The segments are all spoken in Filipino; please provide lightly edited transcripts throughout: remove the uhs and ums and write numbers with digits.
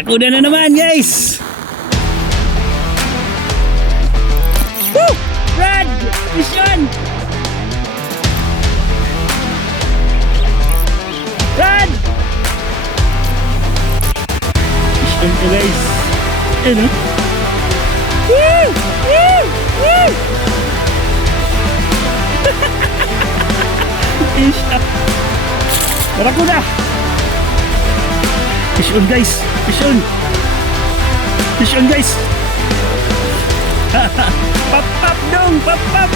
Barakuda na naman guys. Woo! Brad! Mission! Brad! Mission ko guys. Ano? Woo! Woo! Woo! Fish up. Barakuda! Fish on guys! Fish on! Fish on guys! Pop pop dong! Pop pop!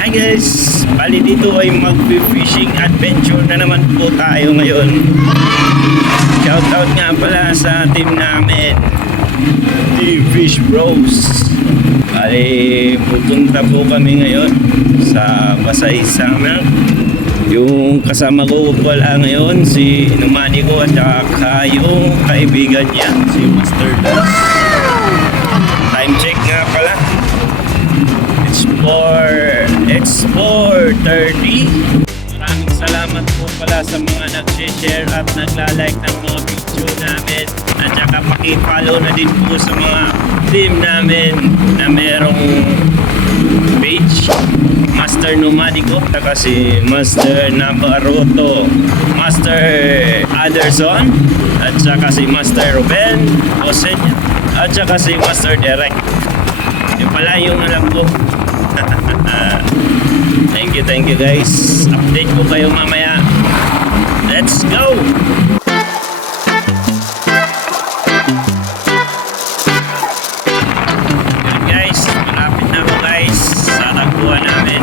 Hi guys! Bali dito ay mag-fishing adventure na naman po tayo ngayon. Shoutout nga pala sa team namin, Team Fish Bros. Bali pupunta po kami ngayon sa Pasay Summer. Yung kasama ko pala ngayon si Numani ko at saka yung kaibigan niya si Master Das. Time check nga pala, it's 4:30. Maraming salamat po pala sa mga nag-share at nagla-like ng mga video namin, at saka paki-follow na din po sa mga team namin na merong page, Master Numanico, saka si Master Nabaroto, Master Anderson, at saka si Master Ruben Osenya, at saka si Master Derek. Yung pala yung alam ko. Thank you guys. Update ko kayo mamaya. Let's go! Good guys, malapit na ako guys sa tagpuan namin.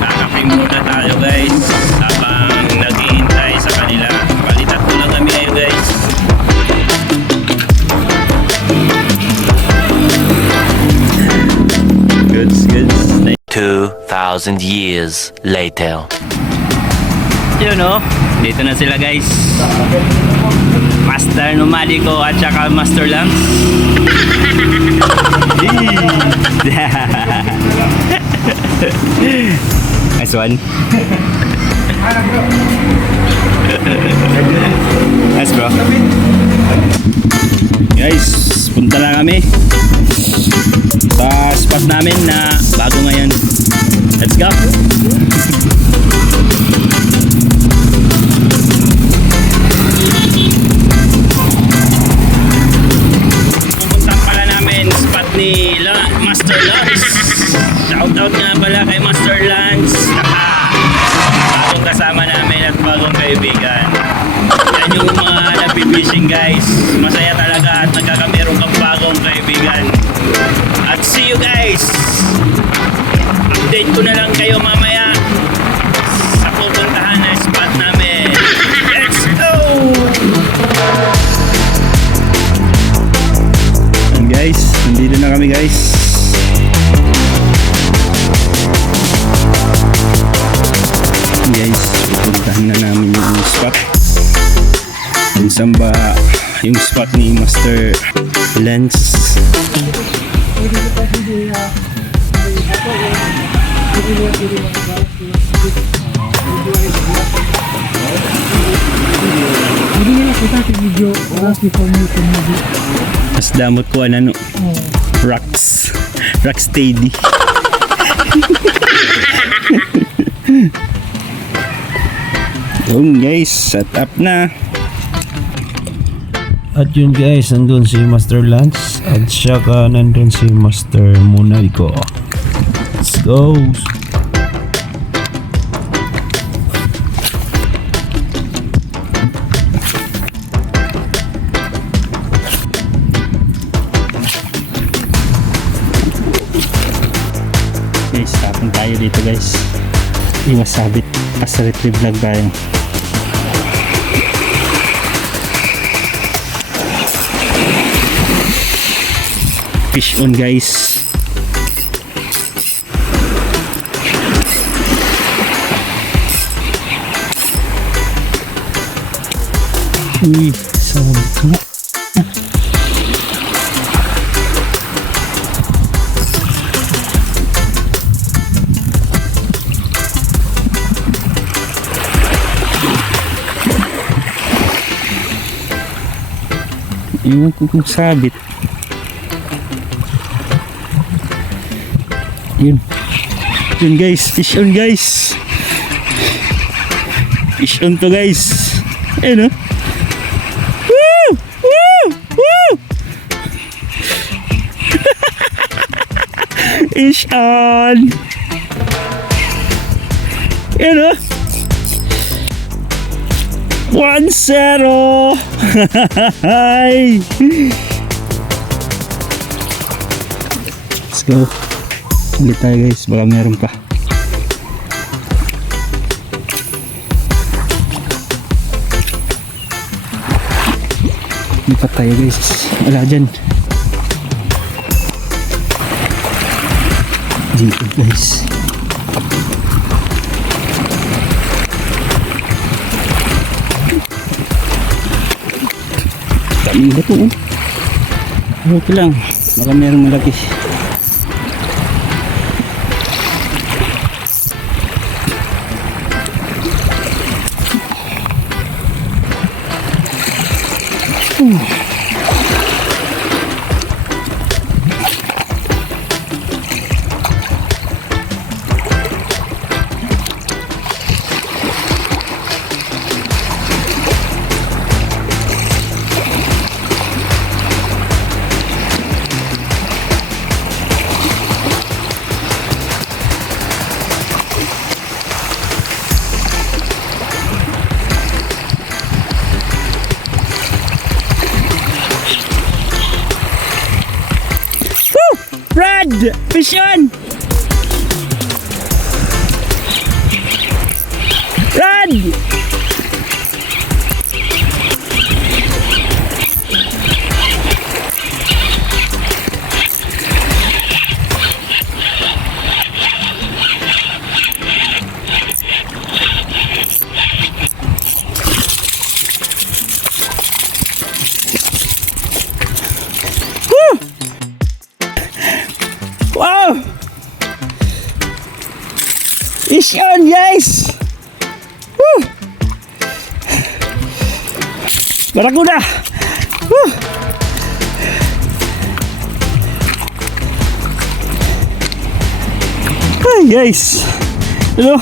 Kakape muna tayo guys habang naghihintay sa kanila. Palitan ko lang kami ngayon guys. Good. 2,000 years later. Yun o, dito na sila guys. Master Numanico at saka Master Lance. Nice one. Nice bro. Guys, punta na kami sa spot namin na bago ngayon. Let's go! Pupunta pala namin spot ni Master Lance. Shoutout nga pala kay Master Lance, bagong kasama namin at bagong kaibigan. Yan yung mga nagpipishing guys. Masaya talaga at nagkakameron kang bagong kaibigan. At see you guys! Update ko na lang kayo mamaya sa pupuntahan na spot namin. Let's go! And guys, nandito na kami guys. Guys, pupuntahan na namin yung spot. Kung saan ba yung spot ni Master Lance. Mas damot ko ano, Rocksteady. Yun guys, set up na. At yun guys, nandun si Master Lance at saka nandun si Master Numanico. Let's go! Guys, tapon tayo dito guys. Hindi masabit. Asa retrieve vlog tayo. Fish on guys. Uy, sound nga. Iwan ko kung sabit. Yun. Yun guys, fish on guys. Fish on to guys. Ayun oh. Woo! Woo! Woo! Fish on. Ayun oh. 1-0. Hi. Let's go. Ulit tayo guys, baka meron pa. Lipat tayo guys, wala dyan. Dito guys. Daming bato oh. Okay lang, baka meron malaki. Brad! Fish on! Brad! Wow! Fish on guys! Woo! Barakuda! Woo! Ay guys! Hello!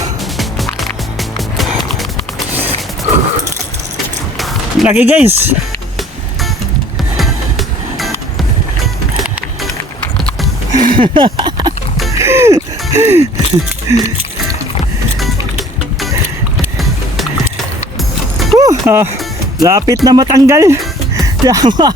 Laki guys! Lapit na matanggal. Tama.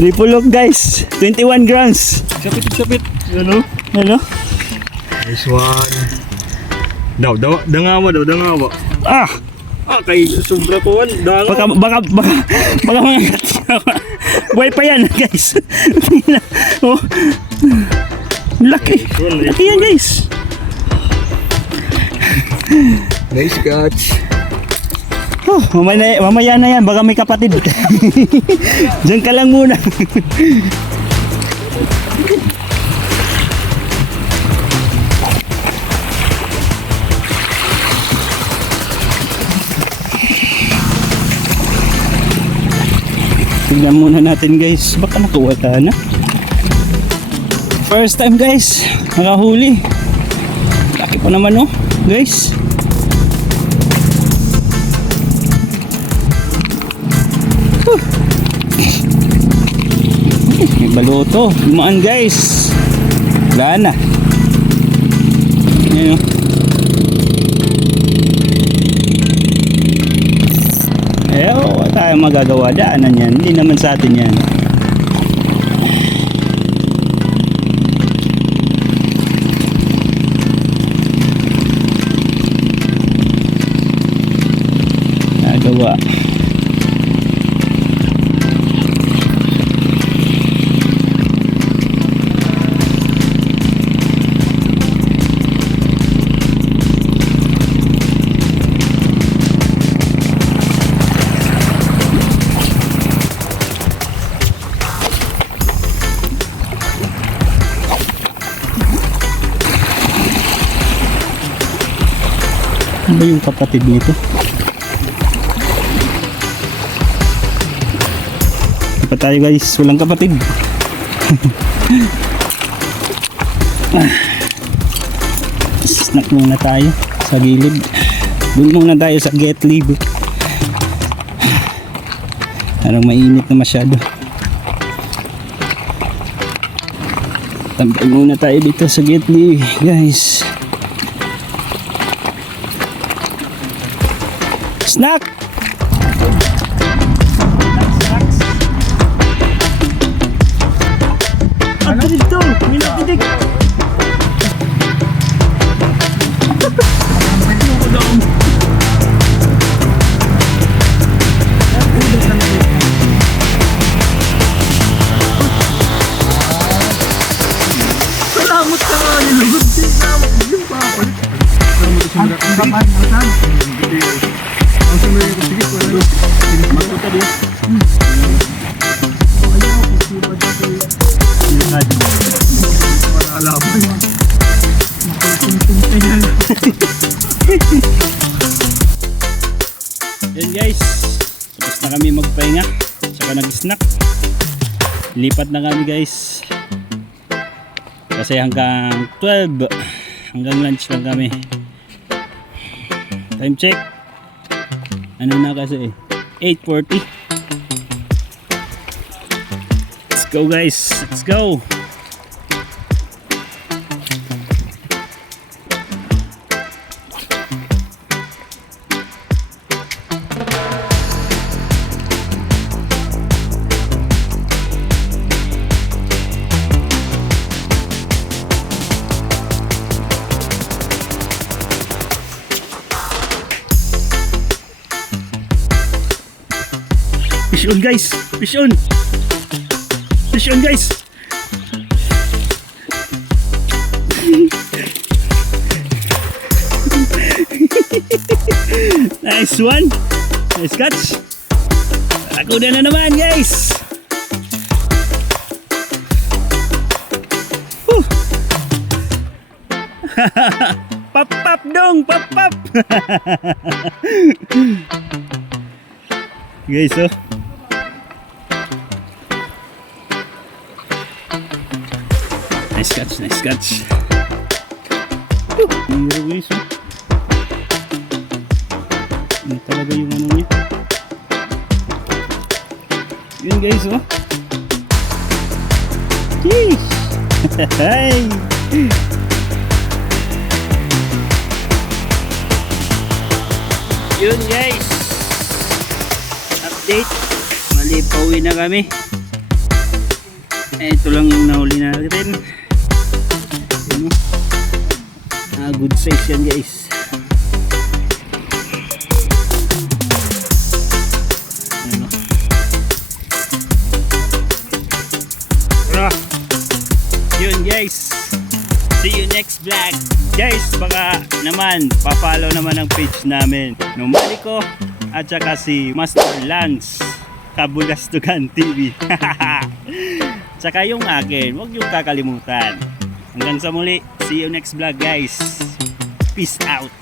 Triple lock guys. 21 grams. Sapit. Ano? Ano? Nice one. Dangawa. Ah! Kay sobra ko Baka mga buhay pa yan guys. Oh. Laki yan guys. Nice catch. Oh, mamaya na yan, baka may kapatid. Diyan ka lang muna. Tignan muna natin guys, baka nakuwata na. First time guys, nakahuli. Laki pa naman oh, guys. May baluto, lumaan guys. Wala na. Ayan oh. Wala tayong magagawa, daanan yan, hindi naman sa atin yan. Nagawa. Ano ba yung kapatid nito? tayo guys, walang kapatid. Snack muna tayo sa gilid. Doon muna tayo sa get live. Parang mainit na masyado. Tambay muna tayo dito sa get live guys. Snack! Ano dito? Minatidig! Salamot ka nga nilugod din sa yung papal. Ang kapal mo sa ang sunod yung sige ko na magpunta din. Para alaman. Yan guys, tapos na kami magpahinga, saka nag-snack. Lipat na kami guys. Kasi hanggang 12, hanggang lunch lang kami. Time check. Ano na kasi 8:40. Let's go guys, let's go. Fish on guys! Fish on! Fish on guys! Nice one! Nice catch! Ako na naman guys! Whew. Pop pop dong! Pop pop! Guys oh! Nice catch, nice catch. Hero guys, oh. Ano talaga yung ano niya? Yun guys, oh. Yeesh! Hey! Yun guys! Update! Mali, pauwi na kami. Ito lang yung nahuli natin. Good size yan guys. Ano? Yun guys. See you next vlog. Guys, baka naman pa-follow naman ang page namin Numalico at saka si Master Lance Kabulastugan TV. Tsaka yung akin, huwag yung kakalimutan. Hanggang sa muli, see you next vlog guys. Peace out.